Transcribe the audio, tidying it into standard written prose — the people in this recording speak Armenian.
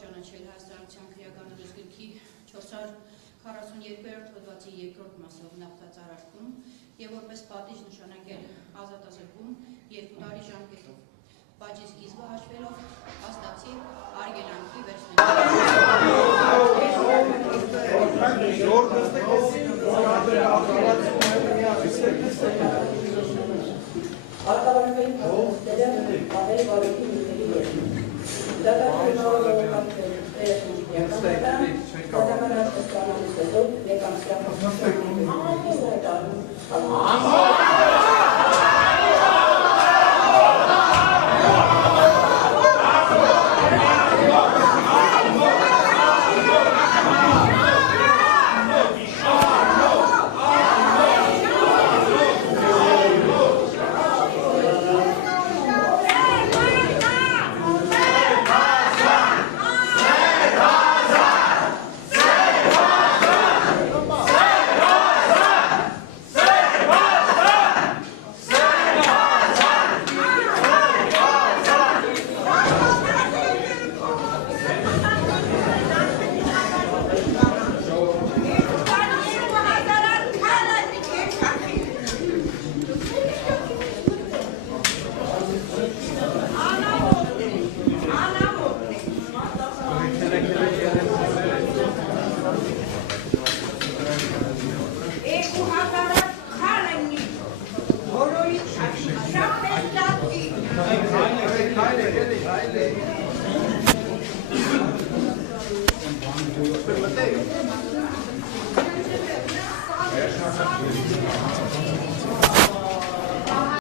ճանաչել Հայաստանության քրեական օրենսգրքի 442-րդ հոդվածի 2-րդ մասով նախտածարարքում եւ որպես պատիժ նշանակել ազատազրկում 2 տարի ժամկետով։ Բաժի սկիզբը հաշվելով հաստատի արգելանքի վերցնել։